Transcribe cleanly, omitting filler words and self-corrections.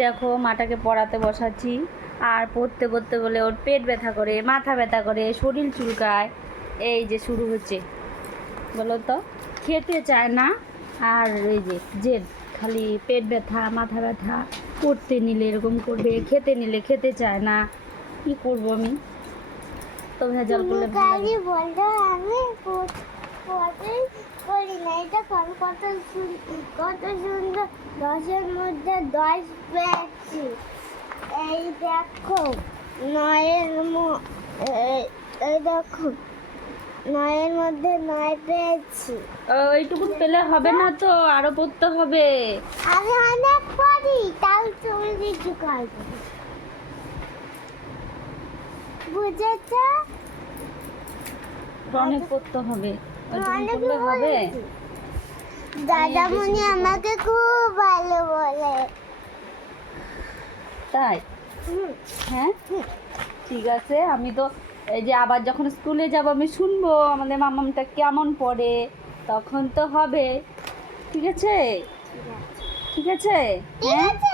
দেখো মাটাকে পড়াতে বসাচ্ছি, আর পড়তে পড়তে বলে ওর পেট ব্যথা করে, মাথা ব্যথা করে, শরীর চুলকায়। এই যে শুরু হচ্ছে, বলো তো, খেতে চায় না। আর এই যে জেদ, খালি পেট ব্যথা, মাথা ব্যথা, পড়তে নিলে এরকম করবে, খেতে নিলে খেতে চায় না। কি করবো আমি? তো ভেজাল করলে ভালো লাগে। বলতো আমি পড়তে করি না, এটা কত সুন্দর 10-এর মধ্যে 10 পেয়েছি। এই দেখো 9-এর এই দেখো 9-এর মধ্যে 9 পেয়েছি। এইটুকু পেলে হবে না তো, আরো পড়তে হবে। আমি অনেক পড়ি, তাও তুমি কিছু করবে, বুঝেছো? অনেক পড়তে হবে, অনেক পড়লে হবে। দাদামণি আমাকে খুব ভালো বলে। তাই? হ্যাঁ, ঠিক আছে। আমি তো এই যে আবার যখন স্কুলে যাব আমি শুনবো আমাদের মামামটা কেমন পড়ে, তখন তো হবে। ঠিক আছে? ঠিক আছে? ঠিক আছে।